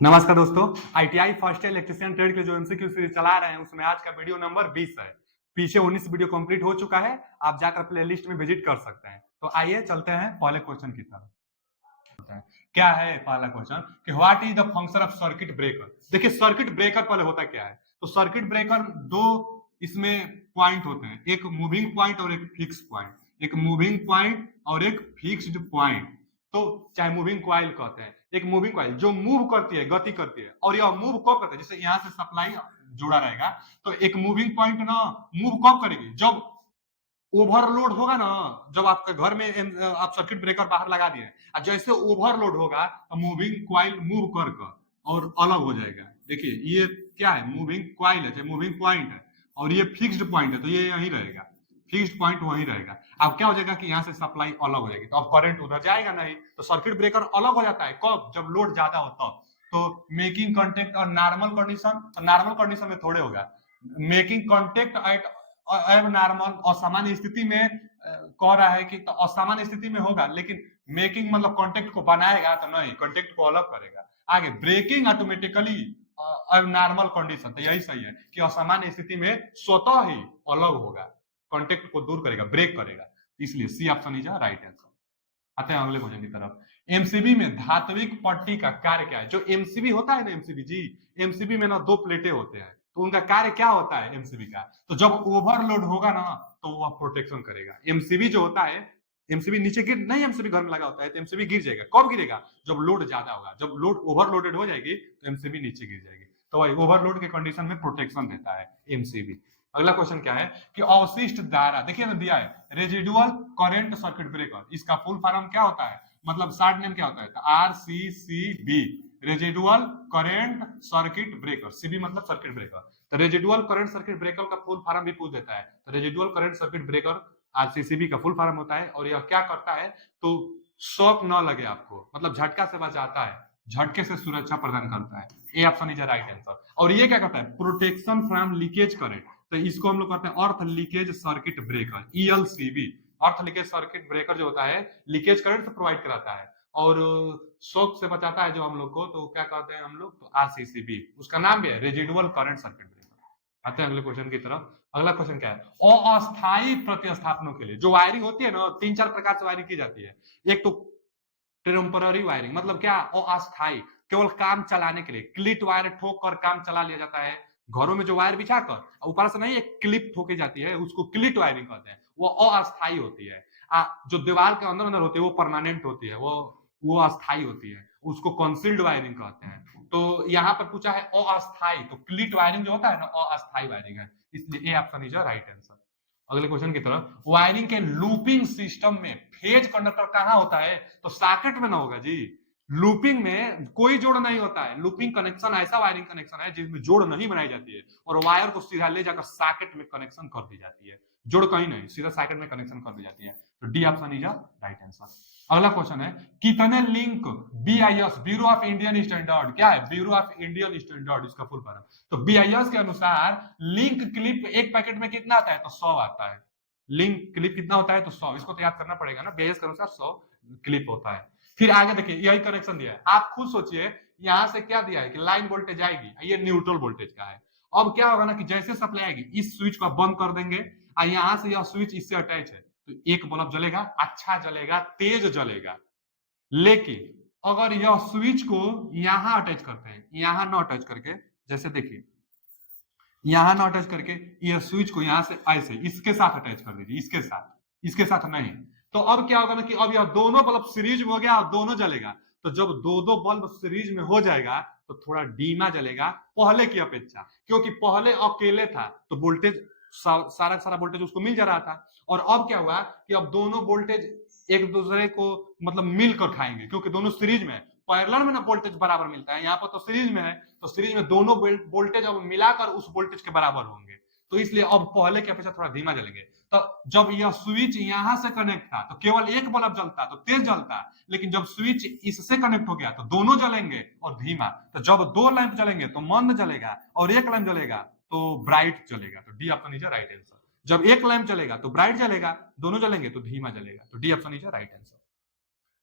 नमस्कार दोस्तों। ITI first year electrician trade के जो एमसीक्यू सीरीज चला रहे हैं उसमें आज का वीडियो नंबर 20 है। पीछे 19 वीडियो कंप्लीट हो चुका है, आप जाकर प्लेलिस्ट में विजिट कर सकते हैं। तो आइए चलते हैं पहले क्वेश्चन की तरफ। क्या है पहला क्वेश्चन कि what is the function of circuit breaker. देखिए सर्किट ब्रेकर पहले होता क्या है। तो सर्किट ब्रेकर दो इसमें पॉइंट होते हैं, एक मूविंग पॉइंट और एक फिक्स पॉइंट, एक मूविंग पॉइंट और एक फिक्स्ड पॉइंट। तो चाहे मूविंग कॉइल कहते हैं, एक मूविंग कॉइल जो मूव करती है, गति करती है, और यह मूव कब करता है, जैसे यहाँ से सप्लाई जुड़ा रहेगा तो एक मूविंग पॉइंट ना मूव कब करेगी, जब ओवरलोड होगा ना। जब आपके घर में आप सर्किट ब्रेकर बाहर लगा दिए और जैसे ओवरलोड होगा तो मूविंग कॉइल मूव कर और अलग हो जाएगा। देखिए ये क्या है, मूविंग कॉइल है, मूविंग पॉइंट है, और ये फिक्स्ड पॉइंट है तो ये यहीं रहेगा, फिक्स्ड पॉइंट वहीं रहेगा। अब क्या हो जाएगा कि यहाँ से सप्लाई अलग हो जाएगी तो अब करंट उधर जाएगा नहीं, तो सर्किट ब्रेकर अलग हो जाता है कब, जब लोड ज्यादा होता हो। तो मेकिंग कॉन्टेक्ट और नॉर्मल कंडीशन, तो नॉर्मल कंडीशन में थोड़े होगा। मेकिंग कॉन्टेक्ट एट नॉर्मल, असामान्य स्थिति में कह रहा है कि तो असामान्य स्थिति में होगा, लेकिन मेकिंग मतलब कॉन्टेक्ट को बनाएगा तो नहीं, कॉन्टेक्ट को अलग करेगा। आगे ब्रेकिंग ऑटोमेटिकली नॉर्मल कंडीशन, तो यही सही है कि असामान्य स्थिति में स्वतः ही अलग होगा, कॉन्टेक्ट को दूर करेगा, ब्रेक करेगा। इसलिए C option is right answer. आते हैं अगले क्वेश्चन की तरफ। एमसीबी में धात्विक पट्टी का कार्य क्या है। जो एमसीबी होता है ना, एमसीबी जी, एमसीबी में ना दो प्लेटें होते हैं, तो उनका कार्य क्या होता है एमसीबी का, तो जब ओवरलोड होगा ना तो वह प्रोटेक्शन करेगा। एमसीबी जो होता है, एमसीबी नीचे गिर नहीं, एमसीबी घर में लगा होता है तो एमसीबी गिर जाएगा। कब गिरेगा, जब लोड ज्यादा होगा, जब लोड ओवरलोडेड हो जाएगी तो एमसीबी नीचे गिर जाएगी। तो वही ओवरलोड के कंडीशन में प्रोटेक्शन देता है एमसीबी। अगला क्वेश्चन क्या है कि अवशिष्ट धारा, देखिए ना दिया है रेजिडुअल करंट सर्किट ब्रेकर, इसका फुल फॉर्म क्या होता है, मतलब शॉर्ट नेम क्या होता है, RCCB, residual current circuit breaker. CB मतलब सर्किट ब्रेकर, तो रेजिडुअल करंट सर्किट ब्रेकर का फुल फॉर्म भी पूछ देता है। तो residual current circuit breaker RCCB का फुल फॉर्म होता है, और यह क्या करता है तो शॉक न लगे आपको, मतलब झटका से बचाता है, झटके से सुरक्षा प्रदान करता है। ए ऑप्शन इज राइट आंसर। और ये क्या करता है, प्रोटेक्शन फ्रॉम लीकेज करंट, तो इसको हम लोग कहते हैं अर्थ लीकेज सर्किट ब्रेकर, ईएलसीबी। अर्थ लीकेज सर्किट ब्रेकर जो होता है लीकेज करंट से प्रोवाइड कराता है और शॉक से बचाता है जो हम लोग को, तो क्या कहते हैं हम लोग, तो आरसीसीबी, उसका नाम भी है रेजिडुअल करंट सर्किट ब्रेकर। आते हैं अगले क्वेश्चन की तरफ। अगला क्वेश्चन क्या है, अस्थायी प्रतिस्थापनों के लिए जो वायरिंग होती है ना, तीन चार प्रकार से वायरिंग की जाती है। एक तो टेम्पररी वायरिंग, मतलब क्या, अस्थायी, केवल काम चलाने के लिए, क्लिट वायर ठोक कर काम चला लिया जाता है। घरों में जो वायर बिछाकर ऊपर से नहीं एक क्लिप ठोकी जाती है, उसको क्लिट वायरिंग कहते हैं, वो अस्थायी होती है। जो दीवार के अंदर अंदर होती है वो परमानेंट होती है, वो अस्थायी होती है, उसको कंसील्ड वायरिंग कहते हैं। तो यहाँ पर पूछा है अस्थायी, तो क्लिट वायरिंग जो होता है ना अस्थायी वायरिंग है, इसलिए ए ऑप्शन इज राइट आंसर। अगले क्वेश्चन की तरफ, वायरिंग के लूपिंग सिस्टम में फेज कंडक्टर कहां होता है, तो सॉकेट में ना होगा जी। लूपिंग में कोई जोड़ नहीं होता है, लूपिंग कनेक्शन ऐसा वायरिंग कनेक्शन है जिसमें जोड़ नहीं बनाई जाती है और वायर को सीधा ले जाकर सॉकेट में कनेक्शन कर दी जाती है, जोड़ कहीं नहीं, सीधा सॉकेट में कनेक्शन कर दी जाती है। तो D option is right answer. अगला क्वेश्चन है, कितने link BIS, bureau of Indian standard, क्या है, ब्यूरो ऑफ इंडियन स्टैंडर्ड, इसका फुल फॉर्म। तो बीआईएस के अनुसार लिंक क्लिप एक पैकेट में कितना आता है, तो 100 आता है। लिंक क्लिप कितना होता है, तो 100, इसको तो याद करना पड़ेगा ना, बीआईएस के अनुसार 100 क्लिप होता है। फिर आगे देखिए यही कनेक्शन दिया है, आप खुद सोचिए यहां से क्या दिया है कि लाइन वोल्टेज आएगी, ये न्यूट्रल वोल्टेज का है। अब क्या होगा ना कि जैसे सप्लाई आएगी इस स्विच को बंद कर देंगे और यहां से यह स्विच इससे अटैच है, तो एक बल्ब जलेगा, अच्छा जलेगा, तेज जलेगा। लेकिन अगर यह स्विच को यहां अटैच करते हैं, यहां ना अटैच करके, जैसे देखिए यहां ना अटैच करके यह स्विच को यहां से ऐसे इसके साथ अटैच कर दीजिए, इसके साथ नहीं, तो अब क्या होगा ना कि अब यह दोनों बल्ब सीरीज में हो गया और दोनों जलेगा। तो जब दो दो बल्ब सीरीज में हो जाएगा तो थोड़ा डीमा जलेगा पहले की अपेक्षा, क्योंकि पहले अकेले था तो वोल्टेज सारा वोल्टेज उसको मिल जा रहा था, और अब क्या हुआ कि अब दोनों वोल्टेज एक दूसरे को मतलब मिलकर खाएंगे, क्योंकि दोनों सीरीज में है। पैरेलल में ना वोल्टेज बराबर मिलता है, यहाँ पर तो सीरीज में है, तो सीरीज में दोनों वोल्टेज अब मिलाकर उस वोल्टेज के बराबर होंगे, तो इसलिए अब पहले की अपेक्षा थोड़ा धीमा जलेंगे। तो जब यह स्विच यहां से कनेक्ट था तो केवल एक बल्ब जलता तो तेज जलता, लेकिन जब स्विच इससे कनेक्ट हो गया तो दोनों जलेंगे और धीमा। तो जब दो लैंप जलेंगे तो मंद जलेगा और एक लैंप जलेगा तो ब्राइट जलेगा, तो D option is right answer. जब एक लैंप जलेगा तो ब्राइट जलेगा, दोनों जलेंगे तो धीमा जलेगा, तो D option is right answer.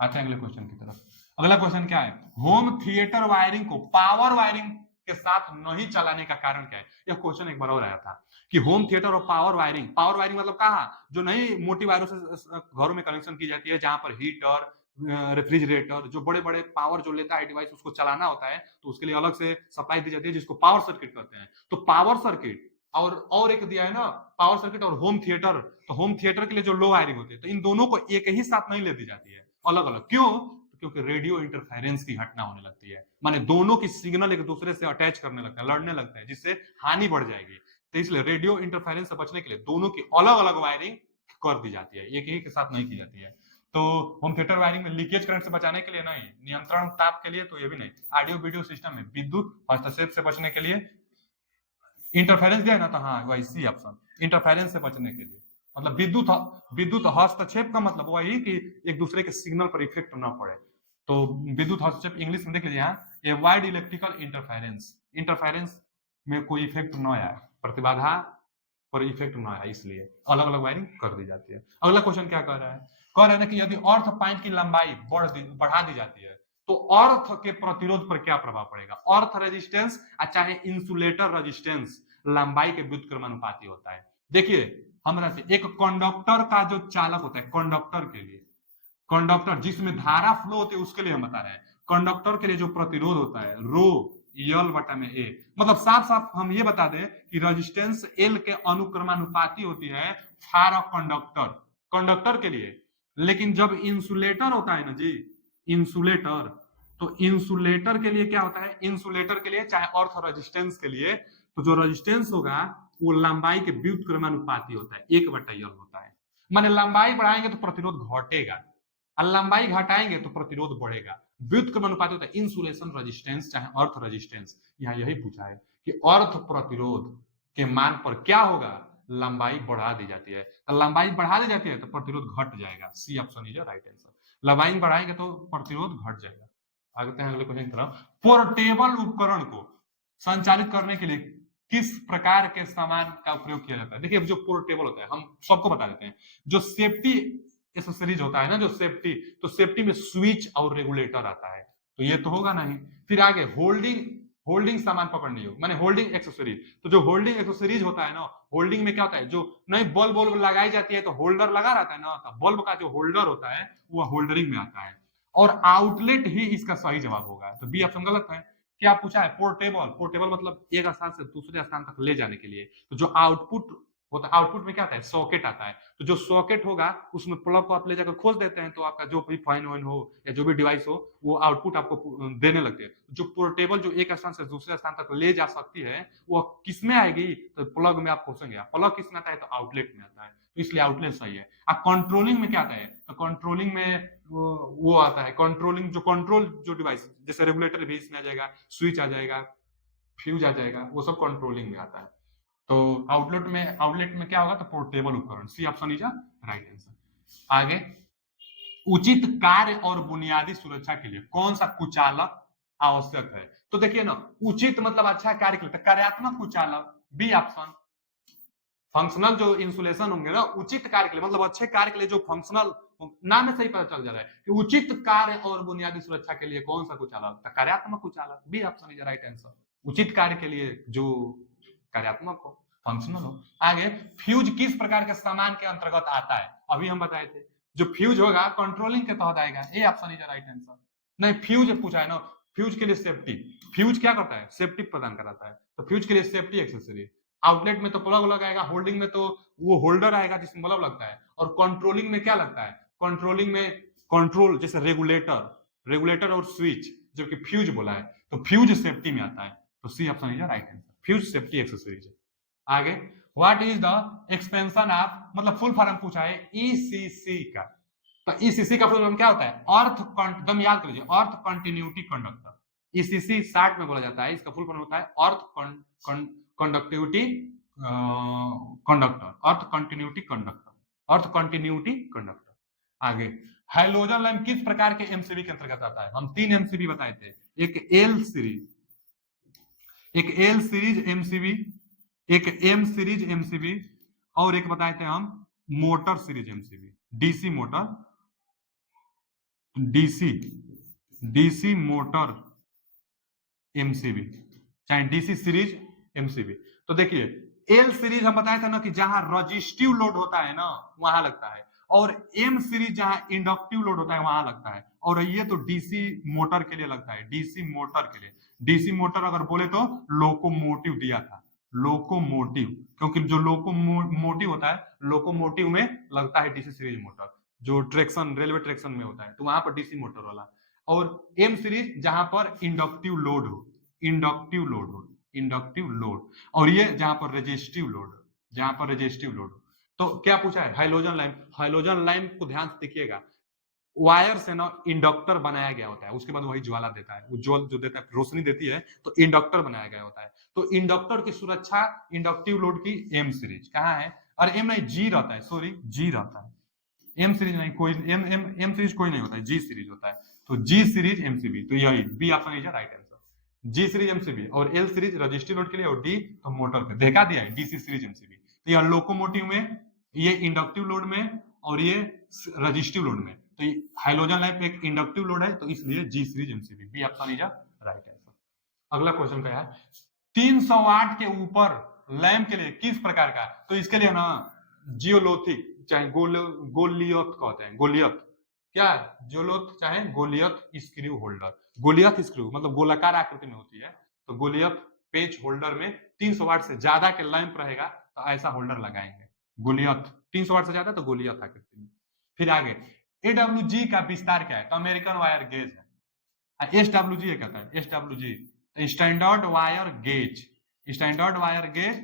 आते हैं अगले क्वेश्चन की तरफ। अगला क्वेश्चन क्या है, होम थिएटर वायरिंग को पावर वायरिंग के साथ नहीं चलाने का कारण क्या है। यह क्वेश्चन एक बार और आया था कि होम थिएटर और पावर वायरिंग मतलब कहा जो नहीं मोटी वायरों से घरों में कनेक्शन की जाती है, जहां पर हीटर रेफ्रिजरेटर जो बड़े बड़े पावर जो लेता है डिवाइस उसको चलाना होता है, तो उसके लिए अलग से सप्लाई दी जाती है जिसको पावर सर्किट कहते हैं। तो पावर सर्किट और एक दिया है ना पावर सर्किट और होम थिएटर, तो होम थिएटर के लिए जो लो वायरिंग होती है तो इन दोनों को एक ही साथ नहीं ले दी जाती है, अलग अलग। क्यों? क्योंकि रेडियो इंटरफेरेंस की घटना होने लगती है, माने दोनों की सिग्नल एक दूसरे से अटैच करने लगता है, लड़ने लगता है, जिससे हानि बढ़ जाएगी। तो इसलिए रेडियो इंटरफेरेंस से बचने के लिए दोनों की अलग अलग वायरिंग कर दी जाती है, एक ही के साथ नहीं की जाती है। तो होम थिएटर वायरिंग में लीकेज करंट से बचाने के लिए नहीं, नियंत्रण ताप के लिए तो ये भी नहीं, ऑडियो वीडियो सिस्टम में विद्युत हस्तक्षेप से बचने के लिए इंटरफेरेंस दिया है ना, तो हाँ वही सी ऑप्शन, इंटरफेरेंस से बचने के लिए, मतलब विद्युत हस्तक्षेप का मतलब वही कि एक दूसरे के सिग्नल पर इफेक्ट ना पड़े। तो विद्युत हस्तक्षेप इंग्लिश में देख लीजिए यहाँ, a wide electrical interference, interference में कोई इफेक्ट न आया, प्रतिबाधा पर इफेक्ट ना आया, इसलिए अलग अलग वायरिंग कर दी जाती है। अगला क्वेश्चन क्या कह रहा है, कह रहा है ना कि यदि अर्थ पाइप की लंबाई बढ़ा दी जाती है तो अर्थ के प्रतिरोध पर क्या प्रभाव पड़ेगा। अर्थ रेजिस्टेंस चाहे इंसुलेटर रेजिस्टेंस लंबाई के व्युत्क्रमानुपाती होता है। देखिए हम एक कंडक्टर का जो चालक होता है, कंडक्टर के लिए, कंडक्टर जिसमें धारा फ्लो होती है उसके लिए हम बता रहे हैं, कंडक्टर के लिए जो प्रतिरोध होता है रो यल बटा में ए, मतलब साफ साफ हम ये बता दें कि रेजिस्टेंस एल के अनुक्रमानुपाती होती है फॉर अ कंडक्टर, कंडक्टर के लिए। लेकिन जब इंसुलेटर होता है ना जी, इंसुलेटर, तो इंसुलेटर के लिए क्या होता है, इंसुलेटर के लिए चाहे अर्थ रेजिस्टेंस के लिए, तो जो रेजिस्टेंस होगा वो लंबाई के व्युत्क्रमानुपाती होता है, एक बटा यल होता है। माने लंबाई बढ़ाएंगे तो प्रतिरोध घटेगा और लंबाई घटाएंगे तो प्रतिरोध बढ़ेगा, व्युत्क्रमानुपाती होता है इंसुलेशन रेजिस्टेंस चाहे अर्थ रेजिस्टेंस। यहाँ यही पूछा है कि अर्थ प्रतिरोध के मान पर क्या होगा, लंबाई बढ़ा दी जाती है, तो लंबाई बढ़ा दी जाती है तो प्रतिरोध घट जाएगा, C option is right answer. लंबाई बढ़ाएंगे तो प्रतिरोध घट जाएगा। आगे हैं अगले क्वेश्चन की तरफ, पोर्टेबल उपकरण को संचालित करने के लिए किस प्रकार के सामान का उपयोग किया जाता है। देखिए जो पोर्टेबल होता है हम सबको बता देते हैं, जो सेफ्टी एसेसरीज होता है ना, जो सेफ्टी, तो सेफ्टी में स्विच और रेगुलेटर आता है, तो ये तो होगा नहीं। फिर आगे होल्डिंग सामान पकड़ने योग्य माने होल्डिंग एक्सेसरीज, तो जो होल्डिंग एक्सेसरीज होता है ना, होल्डिंग में क्या होता है, जो नहीं बल्ब लगाई जाती है तो होल्डर लगा रहता है ना, तो बल्ब का जो होल्डर होता है वो होल्डरिंग में आता है। और आउटलेट ही इसका सही जवाब होगा, तो बी ऑप्शन गलत है। क्या पूछा है, पोर्टेबल, पोर्टेबल मतलब एक स्थान से दूसरे स्थान तक ले जाने के लिए, तो जो आउटपुट होता है, आउटपुट में क्या आता है, सॉकेट आता है, तो जो सॉकेट होगा उसमें प्लग को आप ले जाकर खोज देते हैं, तो आपका जो भी फाइन वाइन हो या जो भी डिवाइस हो वो आउटपुट आपको देने लगते हैं। जो पोर्टेबल जो एक स्थान से दूसरे स्थान तक ले जा सकती है वो किसमें आएगी, तो प्लग में आप खोजेंगे, प्लग किसमें आता है, तो आउटलेट में आता है, तो इसलिए आउटलेट सही है। कंट्रोलिंग में क्या आता है, तो कंट्रोलिंग में वो आता है, कंट्रोलिंग जो कंट्रोल जो डिवाइस जैसे रेगुलेटर भी इसमें आ जाएगा, स्विच आ जाएगा, फ्यूज आ जाएगा, वो सब कंट्रोलिंग में आता है। तो आउटलेट में क्या होगा, तो पोर्टेबल उपकरण, C option is right answer. आगे, उचित कार्य और बुनियादी सुरक्षा के लिए कौन सा कुचालक आवश्यक है। तो देखिए ना, उचित मतलब अच्छा कार्य के लिए, कार्यात्मक कुचालक, बी ऑप्शन। फंक्शनल जो इंसुलेशन होंगे ना उचित कार्य के लिए, मतलब अच्छे कार्य के लिए जो फंक्शनल, नाम में सही पता चल जा रहा है कि उचित कार्य और बुनियादी सुरक्षा के लिए कौन सा कुचालक, कार्यात्मक कुचालक, B option is right answer. उचित कार्य के लिए जो कार्यात्मक हो, फंक्शनल हो। आगे, फ्यूज किस प्रकार के सामान के अंतर्गत आता है, अभी हम बताए थे, जो फ्यूज होगा कंट्रोलिंग के तहत आएगा, ए ऑप्शन इज राइट आंसर। नहीं, फ्यूज पूछा है ना, फ्यूज के लिए सेफ्टी, फ्यूज क्या करता है, सेफ्टी प्रदान कराता है, तो फ्यूज के लिए सेफ्टी एक्सेसरी। आउटलेट में तो प्लग लगाएगा, होल्डिंग में तो वो होल्डर आएगा जिसमें बल्ब लगता है, और कंट्रोलिंग में क्या लगता है, कंट्रोलिंग में कंट्रोल जैसे रेगुलेटर और स्विच, जबकि फ्यूज बोला है तो फ्यूज सेफ्टी में आता है, तो C option is right answer, fuse safety accessories है। आगे, what is the expansion of, मतलब फुल फॉर्म पूछा है ईसीसी का, तो ईसीसी का फुल फॉर्म क्या होता है, अर्थ, एकदम याद कर लीजिए, अर्थ कंटिन्यूटी कंडक्टर, ईसीसी शार्ट में बोला जाता है, इसका फुल फॉर्म होता है अर्थ कंडक्टिविटी कंडक्टर, अर्थ कंटिन्यूटी कंडक्टर, अर्थ कंटिन्यूटी कंडक्टर। आगे, हाइलोजन लैंप किस प्रकार के एमसीबी के अंतर्गत आता है, हम 3 एमसीबी बताए थे, एक एल सीरीज, एक एल सीरीज एमसीबी, एक एम सीरीज एमसीबी, और एक बताए थे हम motor series MCB, DC motor, DC DC motor MCB, चाहे डीसी सीरीज एमसीबी। तो देखिए एल सीरीज हम बताए थे ना कि जहां रजिस्टिव लोड होता है ना वहां लगता है, और एम सीरीज जहां इंडक्टिव लोड होता है वहां लगता है, और ये तो डीसी मोटर के लिए लगता है, डीसी मोटर के लिए। डीसी मोटर अगर बोले तो लोकोमोटिव दिया था, लोकोमोटिव, क्योंकि जो लोकोमोटिव होता है लोकोमोटिव में लगता है डीसी सीरीज मोटर, जो ट्रेक्शन रेलवे ट्रेक्शन में होता है तो वहां पर डीसी मोटर वाला। और एम सीरीज जहां पर इंडक्टिव लोड हो, इंडक्टिव लोड हो, इंडक्टिव लोड, और ये जहां पर रेजिस्टिव लोड, जहां पर रेजिस्टिव लोड। तो क्या पूछा है, हाइलोजन लैंप। हाइलोजन लैंप को ध्यान से देखिएगा, वायर से ना इंडक्टर बनाया गया होता है, उसके बाद वही ज्वाला देता है, उज्ज्वल जो देता है रोशनी देती है, तो इंडक्टर बनाया गया होता है। तो इंडक्टर की सुरक्षा इंडक्टिव लोड की एम सीरीज कहाँ है, और एम नहीं जी रहता है, सॉरी जी रहता है, एम सीरीज नहीं, कोई एम सीरीज कोई नहीं होता है, जी सीरीज होता है। तो जी सीरीज एमसीबी, तो यही B option is right answer, G series MCB. और एल सीरीज रजिस्ट्री लोड के लिए, और डी तो मोटर पे देखा दिया है डीसी सीरीज एमसीबी। तो यह लोकोमोटिव में, ये इंडक्टिव लोड में, और ये रजिस्टिव लोड में। तो हाइलोजन लैंप एक इंडक्टिव लोड है, तो इसलिए G series MCB, B option is right answer. अगला क्वेश्चन क्या है, 300 वाट के ऊपर लैंप के लिए किस प्रकार का, तो इसके लिए ना जियोलोथिक चाहे गोलियत कहते हैं, गोलियत क्या, जियोलोथ चाहे Goliath screw holder, Goliath screw मतलब गोलाकार आकृति में होती है, तो गोलियत पेच होल्डर में 300 वाट से ज्यादा के लैंप रहेगा तो ऐसा होल्डर लगाएंगे, गोलियत 300 वाट से ज्यादा तो गोलियत आकृति में। फिर आगे एडब्ल्यूजी का विस्तार क्या है, तो अमेरिकन वायर गेज है। एसडब्ल्यूजी ये कहता है, SWG standard wire gauge, standard wire gauge.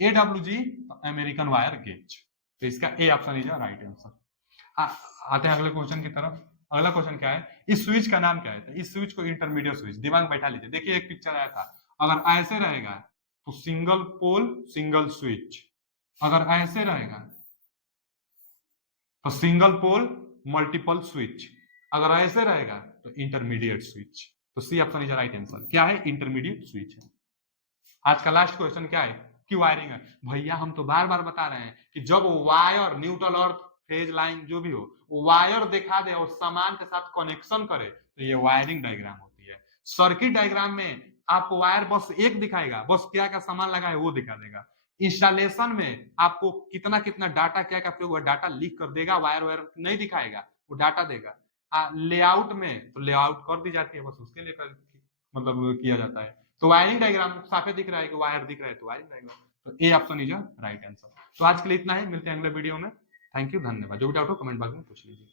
AWG American wire gauge, तो इसका A option is right answer. आते हैं अगले क्वेश्चन की तरफ। अगला क्वेश्चन क्या है, इस स्विच का नाम क्या है, तो इस स्विच को इंटरमीडिएट स्विच, दिमाग में बैठा लीजिए। देखिए एक पिक्चर आया था, अगर ऐसे रहेगा तो सिंगल पोल सिंगल स्विच, अगर ऐसे रहेगा तो सिंगल पोल मल्टीपल स्विच, अगर ऐसे रहेगा तो इंटरमीडिएट स्विच। तो C option is right answer, क्या है, इंटरमीडिएट स्विच है। आज का लास्ट क्वेश्चन क्या है, कि वायरिंग है। भैया हम तो बार बार बता रहे हैं कि जब वायर न्यूट्रल अर्थ फेज लाइन जो भी हो वायर दिखा दे और सामान के साथ कनेक्शन करे तो ये वायरिंग डायग्राम होती है। सर्किट डायग्राम में आपको वायर बस एक दिखाएगा, बस क्या क्या सामान लगा है वो दिखा देगा। इंस्टॉलेशन में आपको कितना कितना डाटा क्या क्या प्रयोग हुआ डाटा लिख कर देगा, वायर वायर नहीं दिखाएगा, वो डाटा देगा। लेआउट में तो लेआउट कर दी जाती है, बस उसके लिए मतलब किया जाता है। तो वायरिंग डायग्राम साफे दिख रहा है कि वायर दिख रहा है तो वायरिंग डायग्राम, तो ए ऑप्शन इज राइट आंसर। तो आज के लिए इतना है, मिलते हैं अगले वीडियो में। थैंक यू, धन्यवाद। जो भी डाउट हो कमेंट बॉक्स में पूछ लीजिए।